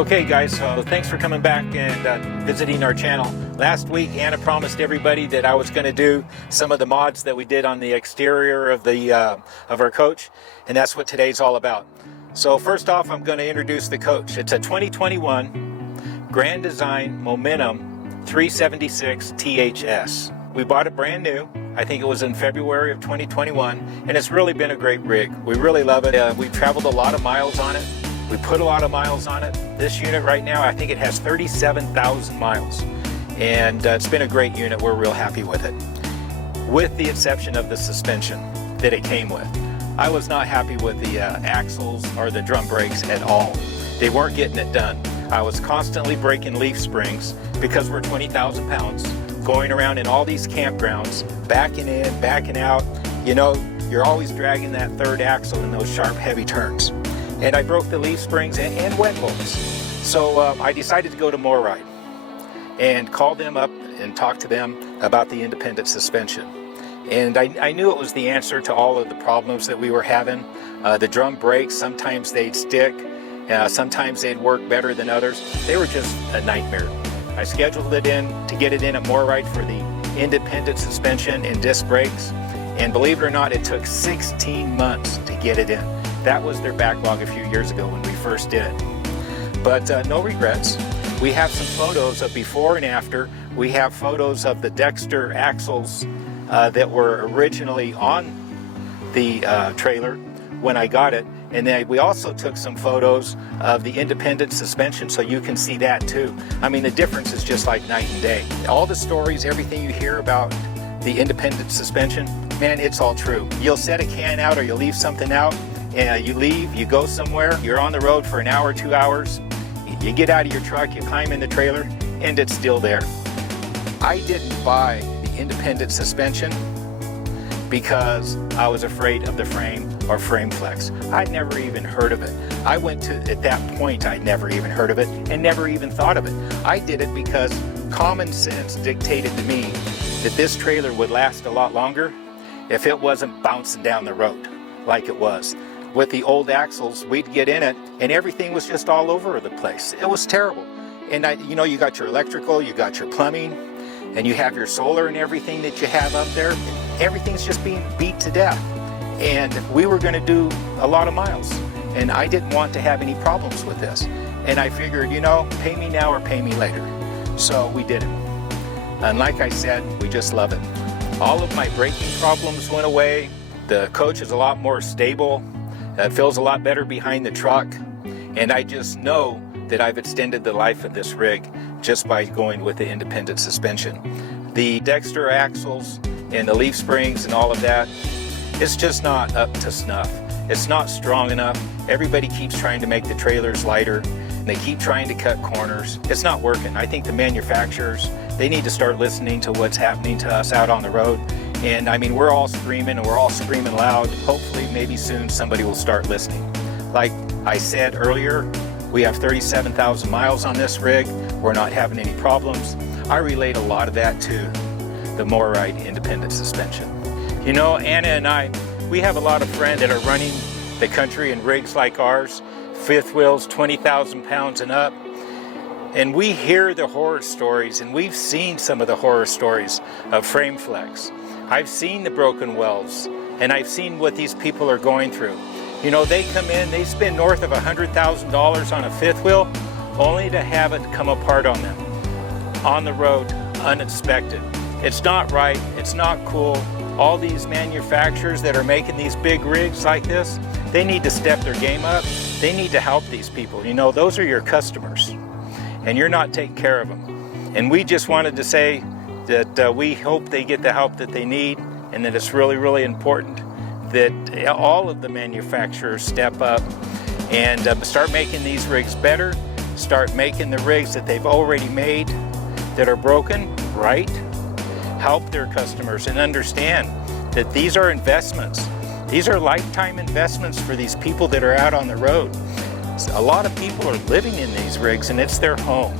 Okay guys, so thanks for coming back and visiting our channel. Last week Anna promised everybody that I was going to do some of the mods that we did on the exterior of our coach, and that's what today's all about. So first off, I'm going to introduce the coach. It's a 2021 Grand Design Momentum 376 THS. We bought it brand new. I think it was in February of 2021, and it's really been a great rig. We really love it. We've traveled a lot of miles on it. We put a lot of miles on it. This unit right now, I think it has 37,000 miles. And it's been a great unit. We're real happy with it. With the exception of the suspension that it came with. I was not happy with the axles or the drum brakes at all. They weren't getting it done. I was constantly breaking leaf springs because we're 20,000 pounds, going around in all these campgrounds, backing in, backing out. You know, you're always dragging that third axle in those sharp, heavy turns. And I broke the leaf springs and wet bolts. So I decided to go to MORryde and call them up and talk to them about the independent suspension. And I knew it was the answer to all of the problems that we were having. The drum brakes, sometimes they'd stick, sometimes they'd work better than others. They were just a nightmare. I scheduled it in to get it in at MORryde for the independent suspension and disc brakes. And believe it or not, it took 16 months to get it in. That was their backlog a few years ago when we first did it. But no regrets. We have some photos of before and after. We have photos of the Dexter axles that were originally on the trailer when I got it. And then we also took some photos of the independent suspension, so you can see that too. I mean, the difference is just like night and day. All the stories, everything you hear about the independent suspension, man, it's all true. You'll set a can out or you'll leave something out, and you leave, you go somewhere, you're on the road for an hour, 2 hours, you get out of your truck, you climb in the trailer, and it's still there. I didn't buy the independent suspension because I was afraid of the frame or frame flex. I'd never even heard of it. I went to, at that point, I'd never even heard of it and never even thought of it. I did it because common sense dictated to me that this trailer would last a lot longer if it wasn't bouncing down the road like it was. With the old axles, we'd get in it and everything was just all over the place. It was terrible. And you know, you got your electrical, you got your plumbing, and you have your solar and everything that you have up there. Everything's just being beat to death. And we were going to do a lot of miles. And I didn't want to have any problems with this. And I figured, you know, pay me now or pay me later. So we did it. And like I said, we just love it. All of my braking problems went away. The coach is a lot more stable. It feels a lot better behind the truck. And I just know that I've extended the life of this rig just by going with the independent suspension. The Dexter axles and the leaf springs and all of that, it's just not up to snuff. It's not strong enough. Everybody keeps trying to make the trailers lighter, and they keep trying to cut corners. It's not working. I think the manufacturers, they need to start listening to what's happening to us out on the road. And I mean, we're all screaming and we're all screaming loud. Hopefully, maybe soon somebody will start listening. Like I said earlier, we have 37,000 miles on this rig. We're not having any problems. I relate a lot of that to the MORryde independent suspension. You know, Anna and I, we have a lot of friends that are running the country in rigs like ours, fifth wheels, 20,000 pounds and up. And we hear the horror stories, and we've seen some of the horror stories of frame flex. I've seen the broken welds, and I've seen what these people are going through. You know, they come in, they spend north of $100,000 on a fifth wheel, only to have it come apart on them, on the road, unexpected. It's not right, it's not cool. All these manufacturers that are making these big rigs like this, they need to step their game up. They need to help these people. You know, those are your customers, and you're not taking care of them. And we just wanted to say that we hope they get the help that they need, and that it's really, really important that all of the manufacturers step up and start making these rigs better, start making the rigs that they've already made that are broken right, help their customers and understand that these are investments. These are lifetime investments for these people that are out on the road. A lot of people are living in these rigs and it's their home.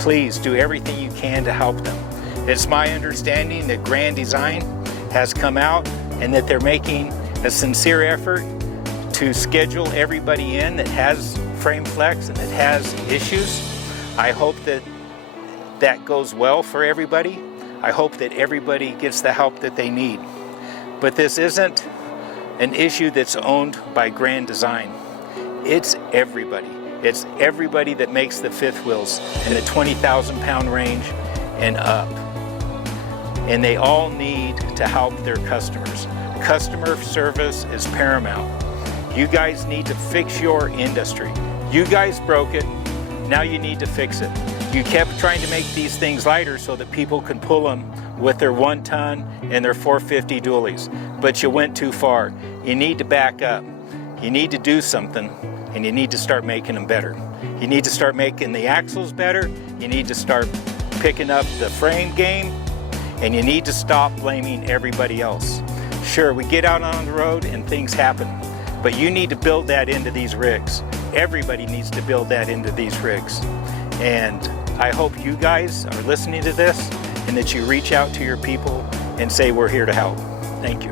Please do everything you can to help them. It's my understanding that Grand Design has come out and that they're making a sincere effort to schedule everybody in that has frame flex and it has issues. I hope that that goes well for everybody. I hope that everybody gets the help that they need. But this isn't an issue that's owned by Grand Design. It's everybody. It's everybody that makes the fifth wheels in the 20,000 pound range and up. And they all need to help their customers. Customer service is paramount. You guys need to fix your industry. You guys broke it, now you need to fix it. You kept trying to make these things lighter so that people can pull them with their 1 ton and their 450 dualies, but you went too far. You need to back up. You need to do something, and you need to start making them better. You need to start making the axles better. You need to start picking up the frame game, and you need to stop blaming everybody else. Sure, we get out on the road and things happen, but you need to build that into these rigs. Everybody needs to build that into these rigs. And I hope you guys are listening to this and that you reach out to your people and say, we're here to help. Thank you.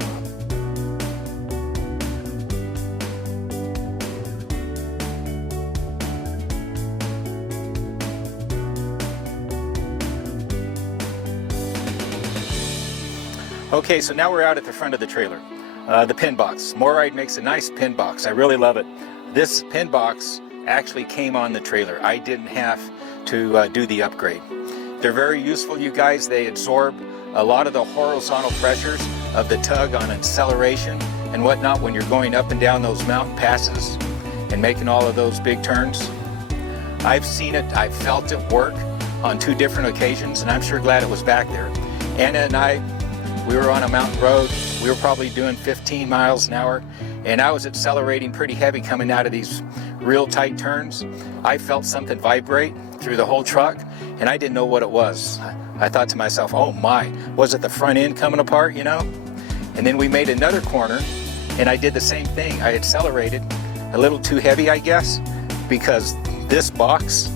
Okay, so now we're out at the front of the trailer. The pin box. MORryde makes a nice pin box. I really love it. This pin box actually came on the trailer. I didn't have to do the upgrade. They're very useful, you guys. They absorb a lot of the horizontal pressures of the tug on acceleration and whatnot when you're going up and down those mountain passes and making all of those big turns. I've seen it, I've felt it work on 2 different occasions, and I'm sure glad it was back there. Anna and I, we were on a mountain road. We were probably doing 15 miles an hour, and I was accelerating pretty heavy coming out of these real tight turns. I felt something vibrate through the whole truck, and I didn't know what it was. I thought to myself, oh my, was it the front end coming apart, you know? And then we made another corner, and I did the same thing. I accelerated a little too heavy, I guess, because this box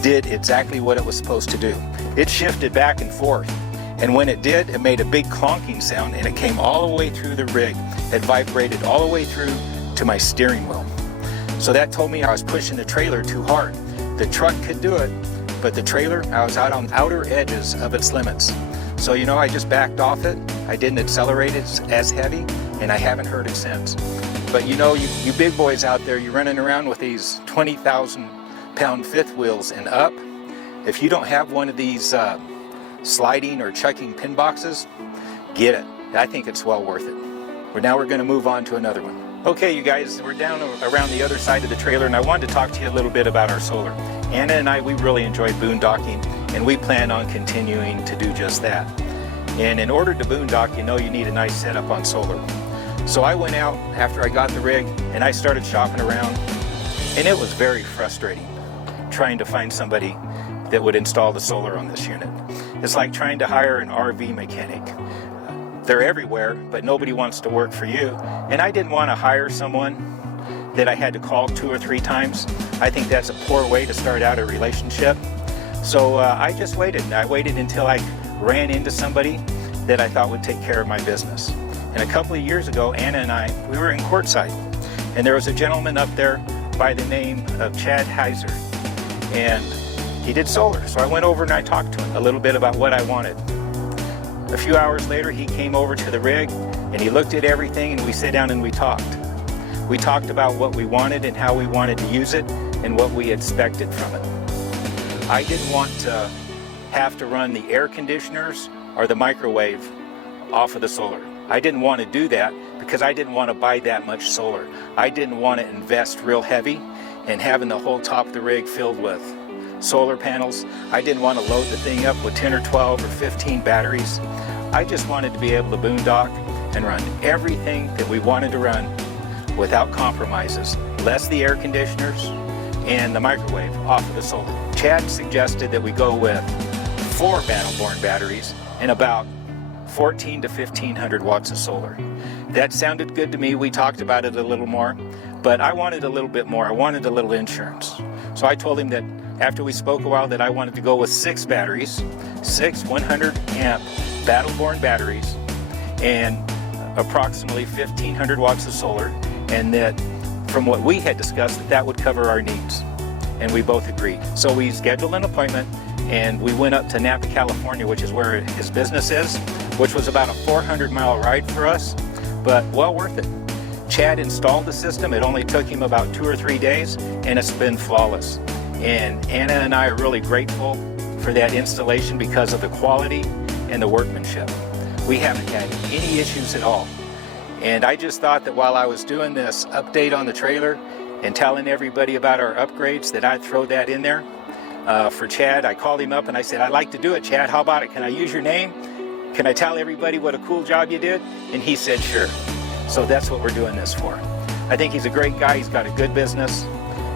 did exactly what it was supposed to do. It shifted back and forth. And when it did, it made a big clonking sound, and it came all the way through the rig. It vibrated all the way through to my steering wheel. So that told me I was pushing the trailer too hard. The truck could do it, but the trailer, I was out on the outer edges of its limits. So, you know, I just backed off it. I didn't accelerate it as heavy, and I haven't heard it since. But you know, you big boys out there, you're running around with these 20,000 pound fifth wheels and up. If you don't have one of these sliding or chucking pin boxes, get it. I think it's well worth it. But now we're going to move on to another one. Okay, you guys, we're down around the other side of the trailer, and I wanted to talk to you a little bit about our solar. Anna and I, we really enjoy boondocking, and we plan on continuing to do just that. And in order to boondock, you know you need a nice setup on solar. So I went out after I got the rig, and I started shopping around, and it was very frustrating trying to find somebody that would install the solar on this unit. It's like trying to hire an RV mechanic. They're everywhere, but nobody wants to work for you. And I didn't want to hire someone that I had to call 2 or 3 times. I think that's a poor way to start out a relationship. So I just waited. I waited until I ran into somebody that I thought would take care of my business. And a couple of years ago, Anna and I, we were in Quartzsite, and there was a gentleman up there by the name of Chad Heiser, and he did solar. So I went over and I talked to him a little bit about what I wanted. A few hours later, he came over to the rig and he looked at everything, and we sat down and we talked. We talked about what we wanted and how we wanted to use it and what we expected from it. I didn't want to have to run the air conditioners or the microwave off of the solar. I didn't want to do that because I didn't want to buy that much solar. I didn't want to invest real heavy and having the whole top of the rig filled with solar panels. I didn't want to load the thing up with 10 or 12 or 15 batteries. I just wanted to be able to boondock and run everything that we wanted to run without compromises, less the air conditioners and the microwave off of the solar. Chad suggested that we go with 4 Battleborn batteries and about 14 to 1500 watts of solar. That sounded good to me. We talked about it a little more, but I wanted a little bit more. I wanted a little insurance. So I told him that after we spoke a while that I wanted to go with 6 batteries, 6 100 amp Battleborn batteries, and approximately 1500 watts of solar, and that from what we had discussed, that would cover our needs. And we both agreed. So we scheduled an appointment and we went up to Napa, California, which is where his business is, which was about a 400-mile ride for us, but well worth it. Chad installed the system. It only took him about 2 or 3 days, and it's been flawless. And Anna and I are really grateful for that installation because of the quality and the workmanship. We haven't had any issues at all. And I just thought that while I was doing this update on the trailer and telling everybody about our upgrades, that I'd throw that in there. For Chad, I called him up and I said, I'd like to do it, Chad. How about it? Can I use your name? Can I tell everybody what a cool job you did? And he said, sure. So that's what we're doing this for. I think he's a great guy. He's got a good business.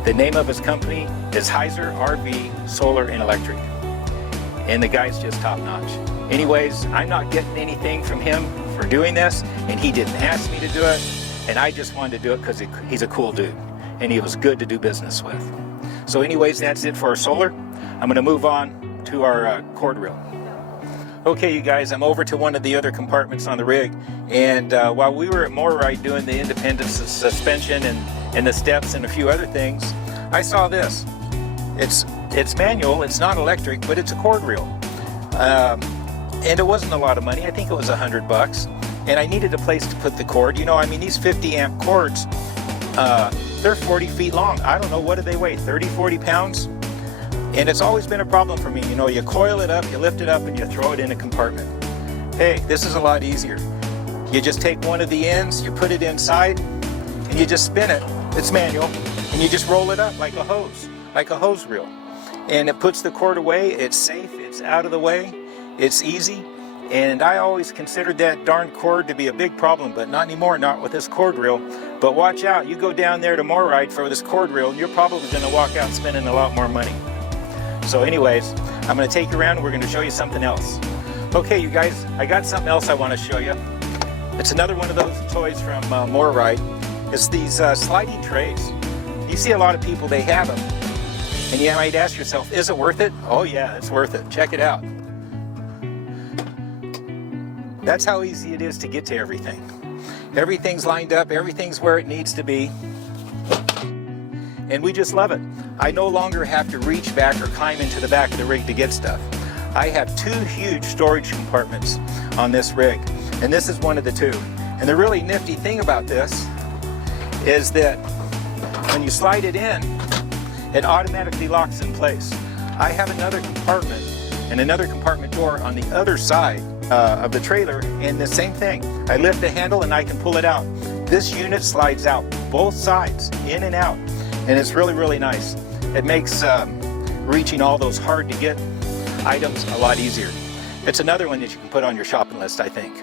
The name of his company is Heiser RV Solar and Electric. And the guy's just top notch. Anyways, I'm not getting anything from him for doing this, and he didn't ask me to do it, and I just wanted to do it because he's a cool dude, and he was good to do business with. So anyways, that's it for our solar. I'm going to move on to our cord reel. Okay, you guys, I'm over to one of the other compartments on the rig, and while we were at MoRide doing the independent suspension and the steps and a few other things, I saw this. It's manual, it's not electric, but it's a cord reel. And it wasn't a lot of money. I think it was $100. And I needed a place to put the cord. You know, I mean, these 50 amp cords, they're 40 feet long. I don't know, what do they weigh, 30, 40 pounds? And it's always been a problem for me. You know, you coil it up, you lift it up, and you throw it in a compartment. Hey, this is a lot easier. You just take one of the ends, you put it inside, and you just spin it. It's manual. And you just roll it up like a hose reel. And it puts the cord away. It's safe, it's out of the way, it's easy. And I always considered that darn cord to be a big problem, but not anymore, not with this cord reel. But watch out, you go down there to MoRide for this cord reel, and you're probably going to walk out spending a lot more money. So anyways, I'm going to take you around and we're going to show you something else. Okay, you guys, I got something else I want to show you. It's another one of those toys from MoRide. It's these sliding trays. You see a lot of people, they have them. And you might ask yourself, is it worth it? Oh yeah, it's worth it. Check it out. That's how easy it is to get to everything. Everything's lined up, everything's where it needs to be. And we just love it. I no longer have to reach back or climb into the back of the rig to get stuff. I have 2 huge storage compartments on this rig, and this is one of the 2. And the really nifty thing about this is that when you slide it in, it automatically locks in place. I have another compartment and another compartment door on the other side of the trailer, and the same thing. I lift the handle and I can pull it out. This unit slides out both sides, in and out, and it's really, really nice. It makes reaching all those hard to get items a lot easier. It's another one that you can put on your shopping list, I think.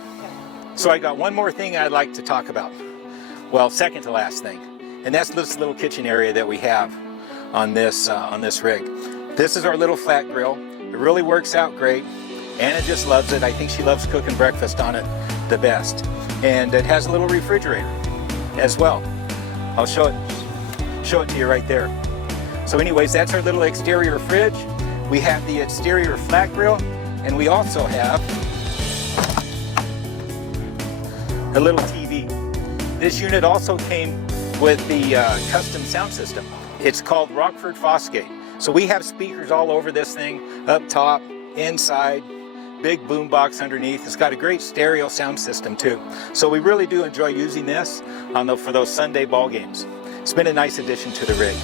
So I got one more thing I'd like to talk about. Well, second to last thing, and that's this little kitchen area that we have on this rig. This is our little flat grill. It really works out great. Anna just loves it. I think she loves cooking breakfast on it the best. And it has a little refrigerator as well. I'll show it to you right there. So anyways, that's our little exterior fridge. We have the exterior flat grill, and we also have a little TV. This unit also came with the custom sound system. It's called Rockford Fosgate. So we have speakers all over this thing, up top, inside, big boom box underneath. It's got a great stereo sound system too. So we really do enjoy using this for those Sunday ball games. It's been a nice addition to the rig.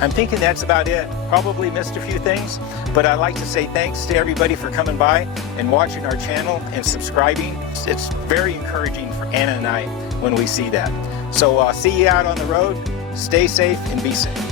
I'm thinking that's about it. Probably missed a few things, but I'd like to say thanks to everybody for coming by and watching our channel and subscribing. It's very encouraging for Anna and I when we see that. So see you out on the road. Stay safe and be safe.